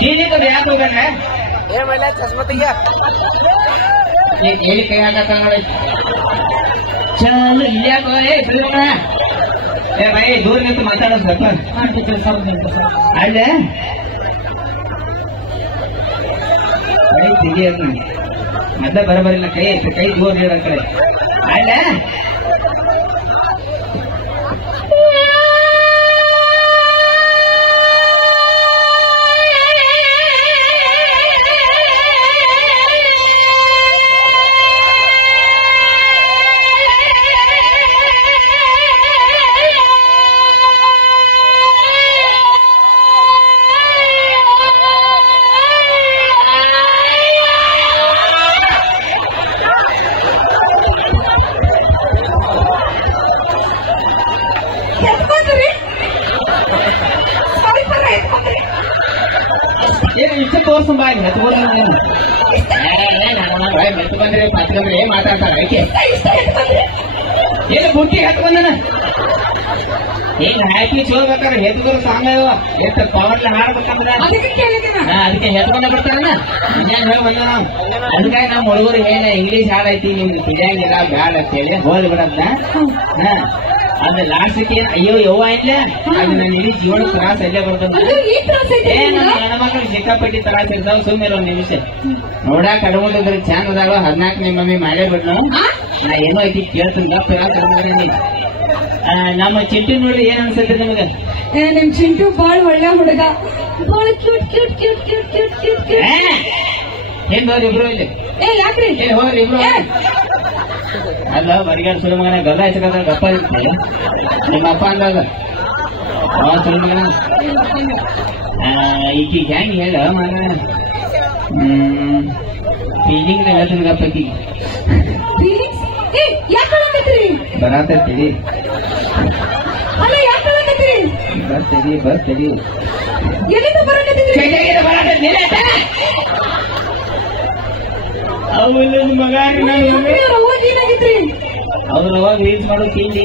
चीनी तो याद होगा ना ये महिला चश्मा तैयार ये कहीं आता चल लिया को ए भाई दूर में तो माता अल्ले ತೆಗಿ ಮದ್ದ ಬರಬರಿಲ್ಲ ಕೈ ದೂರ ನೀರ ಕಡೆ ಅಲ್ಲ ಇಷ್ಟ ತೋರ್ಸು ಬಾಯಿ ಮೆತ್ತು ಬಂದ್ರೆ ಪತ್ಕಂದ್ರೆ ಮಾತಾಡ್ತಾರೆ ಏನು ಬುಟ್ಟಿ ಹತ್ತು ಬಂದನ ಈಗ ಹ್ಯಾಪಿ ಚೋರ್ಬೇಕಾದ್ರೆ ಹೆತ್ಗಳು ಸಾಂಗ ಎಷ್ಟು ಪವರ್ಲಿ ಹಾಡ್ಬೇಕಂದ್ರೆ ಅದಕ್ಕೆ ಹೆತ್ಕೊಂಡ ಬರ್ತಾರನ ಮುಂಜಾನೆ ಹೋಗಿ ಬಂದ ನಾವು ಅದಕ್ಕಾಗಿ ನಮ್ಮ ಹುಡುಗರು ಏನ ಇಂಗ್ಲೀಷ್ ಹಾಡೈತಿ ನಿಮ್ಗೆ ತಿಳಿಯಂಗಿಲ್ಲ ಬ್ಯಾಡ ಅಂತೇಳಿ ಹೋದ್ ಬಿಡದ್ನ ಅದು ಲಾಸ್ಟ್ಗೆ ಅಯ್ಯೋ ಯವ್ವ ಇಲ್ಲ ಅದು ನನ್ನ ಇಡೀ ಜೀವನ ತ್ರಾಸ ಅಲ್ಲೇ ಬರ್ತದೆ ನನ್ನ ಹೆಣ್ಮಕ್ಳು ಸಿಕ್ಕಾಪಟ್ಟಿ ತ್ರಾಸ ಇರ್ತಾವ ಸುಮ್ಮನೆ ಒಂದ್ ನಿಮಿಷ ನೋಡಾಕ್ ಅಡ್ಕೊಂಡಿದ್ರೆ ಚಾನ್ ಅದಾವ 14ನೇ ಮಮ್ಮಿ ಮಾಡೇ ಬಿಡ್ನು ನಾ ಏನೋ ಐತಿ ಕೇಳ್ತೀನಿ ನಮ್ಮ ಚಿಂಟು ನೋಡ್ರಿ ಏನ್ ಅನ್ಸುತ್ತೆ ನಿಮ್ಗೆ ನಿಮ್ ಚಿಂಟು ಬಾಳ ಒಳ್ಳೆ ಹುಡುಗ ಬಾಳ cute cute cute cute cute cute cute ಏನ್ ಹೋದ್ರಿ ಇಬ್ರು ಇಲ್ಲಿ ಯಾಕ್ರಿ ಹೋಗ್ರಿ ಇಬ್ರು ಅಲ್ಲ ಬರಿಗಾರ ಸುರಮಗನ ಗಲ್ಲ ಹಚ್ಚಕಂದ್ರೆ ಗಪ್ಪ ಇರ್ತದೆ ನಿಮ್ಮ ಅಪ್ಪ ಅಂದಾಗ ಸುರಮಗನ ಈಕಿ ಹೆಂಗ್ ಹೇಳ ಮಗ ಫೀಲಿಂಗ್ ಹೇಳ್ತೀನಿ ಗಪ್ಪಿ ಬರತೈತಿ ಬರ್ತೇರಿ ಅವಲ್ಲ ಮಗ ಅವ್ರು ಅವಾಗ ರೀಲ್ಸ್ ಮಾಡೋ ತಿಂಡಿ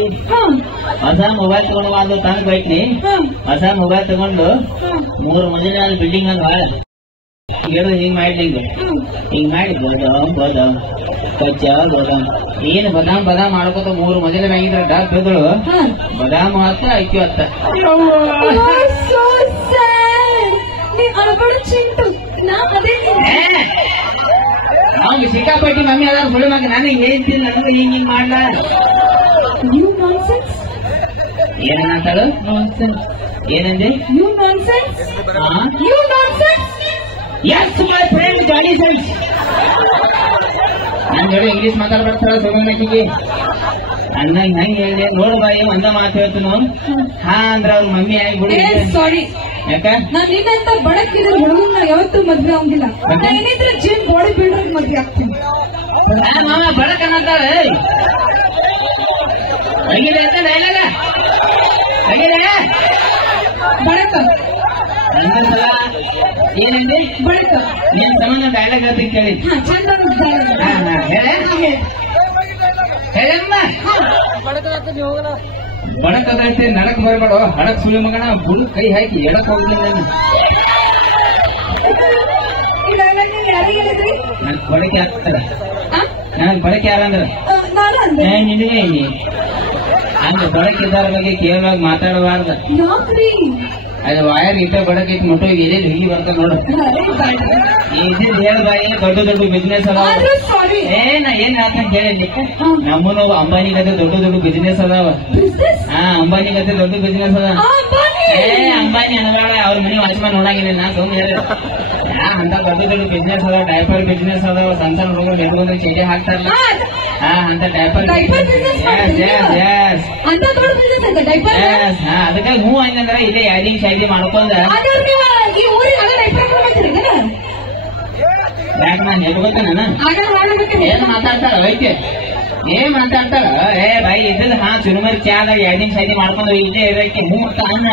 ಹೊಸ ಮೊಬೈಲ್ ತಗೊಂಡು ಒಂದು ತಂದ್ ಬೈಕ್ನಿ ಹೊಸ ಮೊಬೈಲ್ ತಗೊಂಡು 3 ಮಂದಿನ ಅಲ್ಲಿ ಬಿಲ್ಡಿಂಗ್ ಅಂದ್ ಬಾಳ ಹೇಳಿದ್ರೆ ಹಿಂಗ್ ಮಾಡ್ಲಿ ಹಿಂಗ್ ಮಾಡಿ ಗೋದಾಮ್ ಕೊಚ್ಚ ಗೋದಾಮ್ ಏನ್ ಬದಾಮ್ ಮಾಡ್ಕೋತ 3 ಮಂದಿನ ಮ್ಯಾಗಿದ್ರೆ ಡಾಕ್ ಬಿದ್ರು ಬದಾಮ್ ಹತ್ತ ಅಕ್ಕಿ ಹತ್ತ ಅವ್ನಿಗೆ ಸಿಕ್ಕಾಪಟ್ಟಿ ಮಮ್ಮಿ ಅದಾರ ಸುಳ್ಳು ಮಗ ನನಗೆ ಹೇಳ್ತೀನಿ ನನಗೆ ಹಿಂಗ್ ಮಾಡ್ಲ ಏನಂತಾಳು ಏನಂದೆ yes my friend jolly sense ನನ್ ಜೊತೆ ಇಂಗ್ಲೀಷ್ ಮಾತಾಡ್ಬರ್ತಾಳ ಸುಮ್ಮನಿಗೆ ಅನ್ನ ಹೆಂಗ್ ಹೇಳಿದೆ ನೋಡು ಬಾಯಿ ಒಂದ ಮಾತು ಹೇಳ್ತೀನಿ ಹಾ ಅಂದ್ರ ಅವ್ರ ಮಮ್ಮಿ ಆಗಿ ಬಿಡಿ ಸಾರಿ ಯಾಕ ನಾನು ನಿನ್ನಂತ ಬಡಕಿದ್ರೆ ಹುಡುಗನ ಯಾವತ್ತೂ ಮದ್ವೆ ಆಗಿಲ್ಲ ಏನಿದ್ರೆ ಜಿಮ್ ಬಾಡಿ ಬಿಲ್ಡರ್ ಮದ್ವೆ ಆಗ್ತೀನಿ ಮಾಮ ಬಡಕ್ ಅನ್ನಂತಾಳೆ ಹಂಗಿದೆ ಅಂತ ಡೈಲಾಗ ಹಂಗಿದೆ ಬಡಕ ಏನಂದ್ರೆ ಬಡಕ ನೀನ್ ಸಂಬಂಧ ಡೈಲಾಗ್ ಹೇಳ್ತೀನಿ ಕೇಳಿ ಹೇಳಮ್ಮ ಬಡಕದಷ್ಟೇ ನಡಕ್ ಬರ್ಬೇಡ ಹಡಕ್ ಸುಳಿ ಮಗನ ಬುಲ್ ಕೈ ಹಾಕಿ ಎಡಕ್ ಹೋಗ್ಲಿಲ್ಲ ನನ್ ಬಳಕೆ ಆಗ್ತಾರ ನನ್ ಬಳಕೆ ಯಾರಂದ್ರ ನಿನಗೆ ಹಂಗ ಬಳಕೆದಾರ ಬಗ್ಗೆ ಕೇಳುವಾಗ ಮಾತಾಡಬಾರ್ದ ಅದು ವಾಯರ್ ಇಟ್ಟ ಬಡಕೈತಿ ಮುಟ್ಟು ಎಲ್ಲಿ ಹಿಗಿ ಬರ್ತ ನೋಡು ಇದ್ ಹೇಳ್ಬಾಯಿ ದೊಡ್ಡ ದೊಡ್ಡ ಬಿಸ್ನೆಸ್ ಅದಾವ ನಾ ಏನ್ ಹಾಕಂತ ಹೇಳಿ ನಮ್ಮನು ಅಂಬಾನಿಗತ್ತೆ ದೊಡ್ಡ ಬಿಸ್ನೆಸ್ ಅದಾವ ಅಂಬಾನಿಗತ್ತೆ ದೊಡ್ಡ ಬಿಸ್ನೆಸ್ ಅದ ಅಂಬಾನಿ ಅನಗಾಳ ಅವ್ರ ಮನೆ ವಾಚ್ಮನ್ ನೋಡಾಗಿಲ್ಲ ನಾ ಸುಮ್ಮನೆ ಹೇಳ ಅಂತ ದೊಡ್ಡ ಬಿಸ್ನೆಸ್ ಅದಾವ ಡೈಪರ್ ಬಿಸ್ನೆಸ್ ಅದಾವ ಸಣ್ಣ ಹುಡುಗರು ನೆಟ್ಕೊಂಡ್ರೆ ಚೀಟಿ ಹಾಕ್ತಾರಲ್ಲ ಅಂತ ಡೈಪರ್ ಅದಕ್ಕಾಗಿ ಹೂ ಹಂಗಂದ್ರ ಇಲ್ಲೇ ಯಾರಿಗ್ ಶೈಲಿ ಮಾಡ್ಕೊಂಡ ಯಾಕೆ ನಾನು ಹೇಳ್ಬೇಕನ ಏನ್ ಮಾತಾಡ್ತಾರ ವೈದ್ಯ ಏನ್ ಮಾತಾಡ್ತಾರ ಬೈ ಇದ್ದ ಚುರುಮರಿ ಚಾದ ಯಾರಿಗ್ ಶೈಲಿ ಮಾಡ್ಕೊಂಡ್ ಇಲ್ಲೇ ಇರಕ್ಕೆ ಹೂ ಅಂತ ಅನ್ನ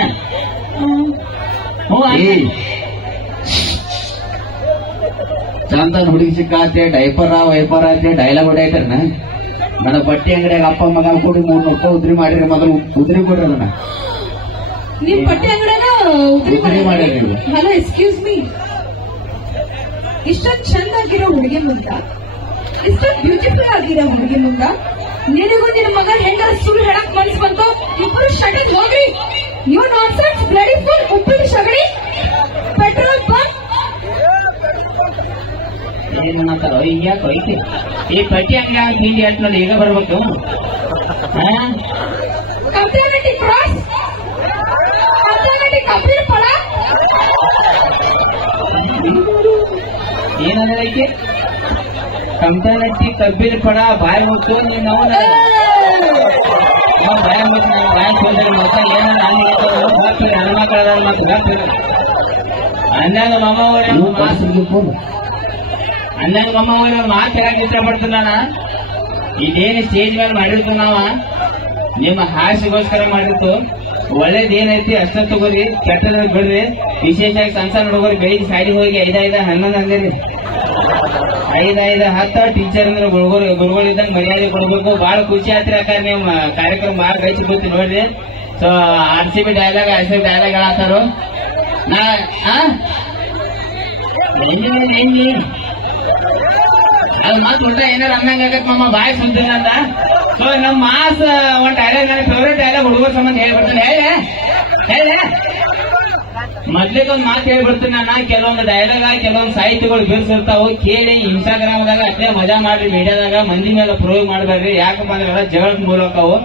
ಹೂ ಚಂದ ಹುಡುಗಿ ಸಿಕ್ಕಾತೆ ಡೈಪರ್ ವೈಪರ್ ಆತೆ ಡೈಲಾಗ್ ಹೊಡ್ಯಾಯ್ತಾರನ ನನ್ನ ಬಟ್ಟೆ ಅಂಗಡಿಯಾಗ ಅಪ್ಪ ಮಗ ಕೂಡಿ 300 ರೂಪಾಯಿ ಉದ್ರಿ ಮಾಡಿರಿ ಮೊದಲು ಉದ್ರಿ ಕೊಡ್ರಿ ಅದನ್ನ ನಿಮ್ ಬಟ್ಟೆ ಅಂಗಡಿಯಾಗ ಉದ್ರಿ ಮಾಡ್ಯಾರ ಇವ್ರು. ಹಲೋ ಎಕ್ಸ್ಕ್ಯೂಸ್ ಮೀ, ಇಷ್ಟೊಂದು ಚಂದ ಆಗಿರೋ ಹುಡುಗಿ ಮುಂದ, ಇಷ್ಟೊಂದು ಬ್ಯೂಟಿಫುಲ್ ಆಗಿರೋ ಹುಡುಗಿ ಮುಂದ ನಿನಗೂ ನಿನ್ನ ಮಗ ಹೆಂಗಾರ ಸುಳ್ಳು ಹೇಳಕ್ ಮನ್ಸ್ ಬಂತು? ಇಬ್ರು ಶಟಿದ್ ಹೋಗ್ರಿ. ನೀವು ನಾಟ್ ಸೆನ್ಸ್ ಬ್ಲಡಿ ಫುಲ್ ಉಪ್ಪಿನ ಶಗಡಿ ಪೆಟ್ರೋಲ್ ಬಂಕ್. ಏನ್ ಮಾತಾಡೋ ಈಗ ಯಾಕೆ ಐತಿ ಈ ಪಟ್ಟಿ ಅಂಗಡಿ ತಿಂಡಿ ಹೇಳ್ತ ನೋಡಿ ಈಗ ಬರ್ಬೇಕು. ಕಂಪ್ಯೂನಿಟಿ ಕ್ರಾಸ್, ಕಂಪ್ಯೂನಿಟಿ ಕಂಪ್ಯೂಟರ್ ಪಡ ಏನಂದ್ರೆ ಕಂಪ್ಯೂನಿಟಿ ಕಬ್ಬಿನ ಪಡ ಬಾಯ್ ಮುಟ್ಟು ನಾವು ಬಾಯ ಮುಟ್ಟು ಬಾಯ್ ಹೋದ್ರೆ ಮತ್ತೆ ಏನ ಹೆಣ್ಮಕ್ಳ ಮತ್ತೆ ಬರ್ತೀರ ಅಂದಾಗ ಮಮ್ಮ ಅವ್ರ ಮಾತು ಹೇಳಕ್ ಇಷ್ಟಪಡ್ತೀನಿ ನಾನು. ಇದೇನು ಸ್ಟೇಜ್ ಮೇಲೆ ಮಾಡಿರ್ತು ನಾವ ನಿಮ್ಮ ಹಾಸ್ಯಗೋಸ್ಕರ ಮಾಡಿರ್ತು. ಒಳ್ಳೇದೇನೈತಿ ಅಷ್ಟ ತಗೋರಿ, ಕೆಟ್ಟದ ಬಿಡ್ರಿ. ವಿಶೇಷವಾಗಿ ಸಣ್ಣ ಹುಡುಗರು ಬೆಳಿಗ್ಗೆ ಸಾಡಿ ಹೋಗಿ 5 11 ಅಂದಿರಿ. 5 10 ಟೀಚರ್ ಅಂದ್ರೆ ಗುರುಗಳಿದ್ದಂಗೆ ಮರ್ಯಾದೆ ಕೊಡ್ಬೇಕು. ಬಹಳ ಖುಷಿ ಆತ್ರಿ. ಯಾಕಂದ್ರೆ ನೀವು ಕಾರ್ಯಕ್ರಮ ಬಾಳ ಗೈಚಿ ಕೂತಿ ನೋಡ್ರಿ. ಸೊ RCB ಡೈಲಾಗ್ ಹೇಳತ್ತಾರು. ಅದು ಮಾತು ಉಂಟ ಏನಾರ ಹಂಗಂಗಾಗತ್ ಮಮ್ಮ ಬಾಯ್ ಸುಂತಿಲ್ಲ ಅಂತ. ಸೊ ನಮ್ಮ ಮಾಸ್ ಒಂದ್ ಡೈಲಾಗ್ ನನ್ನ ಫೇವ್ರೇಟ್ ಡೈಲಾಗ್ ಹುಡುಗರ ಸಂಬಂಧ ಹೇಳ್ಬಿಡ್ತಾನೆ. ಹೇಳ ಮೊದ್ಲಿಗೊಂದ್ ಮಾತು ಹೇಳ್ಬಿಡ್ತೀನಿ ನಾನು. ಕೆಲವೊಂದು ಡೈಲಾಗ್ ಕೆಲವೊಂದು ಸಾಹಿತ್ಯಗಳು ಬಿರ್ಸಿರ್ತಾವು, ಕೇಳಿ ಇನ್ಸ್ಟಾಗ್ರಾಮ್ದಾಗ ಅಷ್ಟೇ ಮಜಾ ಮಾಡ್ರಿ. ಮೀಡಿಯಾದಾಗ ಮಂದಿ ಮೇಲೆ ಪ್ರಯೋಗ ಮಾಡಬೇಡ್ರಿ. ಯಾಕಪ್ಪ ಅಂದ್ರೆ ಜಗಳ ಮೂಲಕ ಅವು.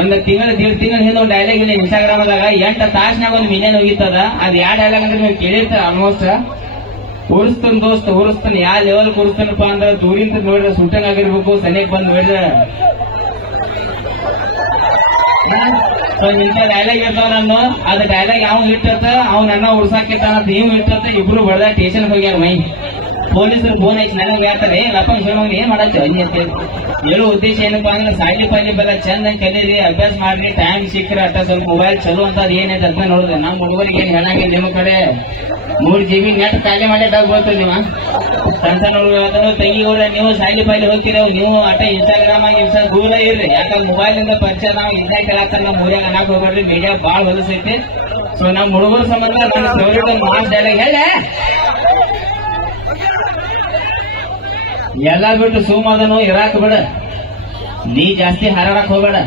ಒಂದು ತಿಂಗಳ 1.5 ತಿಂಗಳ ಹಿಂದೆ ಒಂದು ಡೈಲಾಗ್ ಇಲ್ಲ ಇನ್ಸ್ಟಾಗ್ರಾಮ್ದಾಗ 8 ತಾಸ್ನಾಗ ಒಂದು ಮಿಲಿಯನ್ ಹೋಗಿತ್ತದ. ಅದ್ ಯಾವ ಡೈಲಾಗ್ ಅಂದ್ರೆ ನೀವು ಕೇಳಿರ್ತಾರ ಆಲ್ಮೋಸ್ಟ್. ಉರಿಸ್ತಾನ ದೋಸ್ತ ಉರಿಸ್ತಾನ. ಯಾವ ಲೆವೆಲ್ ಉರಿಸ್ತಾನಪ್ಪ ಅಂದ್ರೆ ದೂರಿಂದ ನೋಡಿದ್ರೆ ಸುಟ್ಟಂಗ್ ಆಗಿರ್ಬೇಕು, ಸನಿಯಕ್ ಬಂದ್ ನೋಡಿದ್ರೆ ಇಂಥ ಡೈಲಾಗ್ ಇರ್ತಾವ. ನಾನು ಅದ್ ಡೈಲಾಗ್ ಯಾವ ಇಟ್ಟತ್ತ ಅವ್ ನನ್ನ ಉರ್ಸಾಕಿರ್ತಾನ, ಇವ್ ಇಟ್ಟತ್ತ. ಇಬ್ರು ಬಡ್ದ ಸ್ಟೇಷನ್ ಹೋಗ್ಯಾರ. ಮೈ ಪೊಲೀಸರು ಫೋನ್ ಹಚ್ಚಿ ನನಗೆ ಹೇಳ್ತಾರೆ, ಲಪ್ಪ ಏನ್ ಮಾಡತ್ತ ಹೇಳೋ ಉದ್ದೇಶ ಏನಪ್ಪಾ ಅಂದ್ರೆ ಸಾಲಿ ಪಾಲಿ ಬೆಲ್ಲ ಚಂದ ಕಲೀರಿ, ಅಭ್ಯಾಸ ಮಾಡ್ರಿ. ಟೈಮ್ ಸಿಕ್ಕರೆ ಅಟ್ಟ ಸ್ವಲ್ಪ ಮೊಬೈಲ್ ಚಲೋ ಅಂತ ಏನೈತೆ ಅಂತ ನೋಡಿದ್ರೆ ನಮ್ಮ ಹುಡುಗರಿಗೆ ಏನ್ ಹೇಳಂಗಿಲ್ಲ. ನಿಮ್ಮ ಕಡೆ 3 GB ನೆಟ್ ಖಾಲಿ ಮಾಡಿ ಡಾಗ್ ಬರ್ತದೆ. ನೀವ ಸಣ್ಣ ಹುಡುಗರು ತಂಗಿ ಕೂಡ ನೀವು ಸಾಲಿ ಪಾಲಿ ಹೋಗ್ತೀರ, ನೀವು ಅಟ್ಟ ಇನ್ಸ್ಟಾಗ್ರಾಮ್ ಆಗಿ ದೂರ ಇರ್ರಿ. ಯಾಕಂದ್ರೆ ಮೊಬೈಲ್ ಇಂದ ಪರಿಚಯ ನಾವು ಇಂದ ಕೇಳಾಕ ನಮ್ಮ ಊರಾಗ ಅನ್ನಕ್ ಹೋಗ್ಬಾರ್ರಿ. ಮೀಡಿಯಾ ಬಾಳ್ ಹೊಲಸೈತಿ. ಸೊ ನಮ್ಮ ಹುಡುಗರ ಸಂಬಂಧ ನನ್ನ ಫೇವ್ರೇಟ್ ಒಂದು ಮಾಸ್ ಡೈಲಾಗ್ ಹೇಳ. ಎಲ್ಲ ಬಿಟ್ಟು ಸುಮ್ಮದನು ಇರಾಕ್ ಬಿಡ, ನೀ ಜಾಸ್ತಿ ಹಾರಾಡಕ್ ಹೋಗ್ಬೇಡ.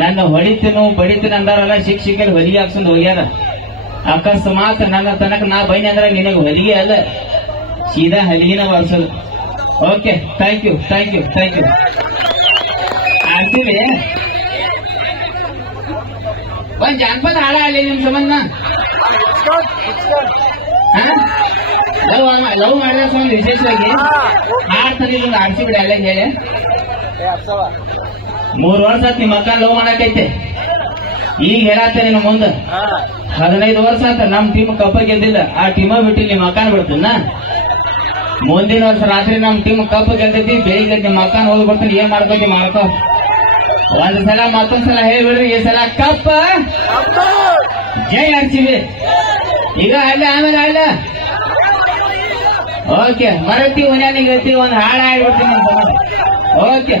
ನನ್ನ ಹೊಡಿತೀನು ಬಡಿತೀನಿ ಅಂದಾರಲ್ಲ ಶಿಕ್ಷಕರು ಹೊಲಿಗೆ ಹಾಕ್ಸ್ಕೊಂಡು ಹೋಗ್ಯಾರ. ಅಕಸ್ಮಾತ್ ನನ್ನ ತನಕ ನಾ ಬೈನಿ ಅಂದ್ರೆ ನಿನಗೆ ಹೊಲಿಗೆ ಅಲ್ಲ, ಸೀದಾ ಹಲಿಗೆನ ಬರ್ಸೋದು. Okay, thank you. ಆಗ್ತೀವಿ ಒಂದ್ ಜಾನಪದ ಹಾಡ ಅಲ್ಲಿ ನಿಮ್ ಸಂಬಂಧ. ಲವ್ ಮಾಡಿದ ಒಂದು ವಿಶೇಷವಾಗಿ ಹಾಡ್ತಾರೆ. ಒಂದು RCB ಡೈಲಾಗ್ ಹೇಳಿ. 3 ವರ್ಷ ಆತ್ ನಿಮ್ಮ ಅಕ್ಕ ಲವ್ ಮಾಡಕೈತೆ. ಈಗ ಹೇಳತ್ತೆ ನಿನ್ನ ಮುಂದ 15 ವರ್ಷ ಆತ ನಮ್ ಟೀಮ್ ಕಪ್ಪ ಗೆದ್ದಿಲ್ಲ. ಆ ಟೀಮ ಬಿಟ್ಟು ನಿಮ್ಮ ಅಕ್ಕನ ಬಿಡ್ತೀನ. ಮುಂದಿನ ವರ್ಷ ರಾತ್ರಿ ನಮ್ ಟೀಮ್ ಕಪ್ಪ ಗೆದ್ದೈತಿ. ಬೆಳಿಗ್ಗೆ ನಿಮ್ಮ ಅಕ್ಕನ ಹೋಗಿ ಬರ್ತೀನಿ. ಏನ್ ಮಾಡ್ಬೇಕು ಮಾಡ್ಕೋ. ಒಂದ್ ಸಲ ಮತ್ತೊಂದ್ಸಲ ಹೇಳ್ಬಿಡ್ರಿ. ಈ ಸಲ ಕಪ್ಪ ಜೈ RCB. ಈಗ ಅಲ್ಲ ಆಮೇಲೆ ಅಲ್ಲ. ಓಕೆ, ಮರತಿ ಮನೆಯಾನಿಗೆ ಒಂದು ಹಾಳ ಆಗ್ಬಿಡ್ತೀನಿ. ಓಕೆ.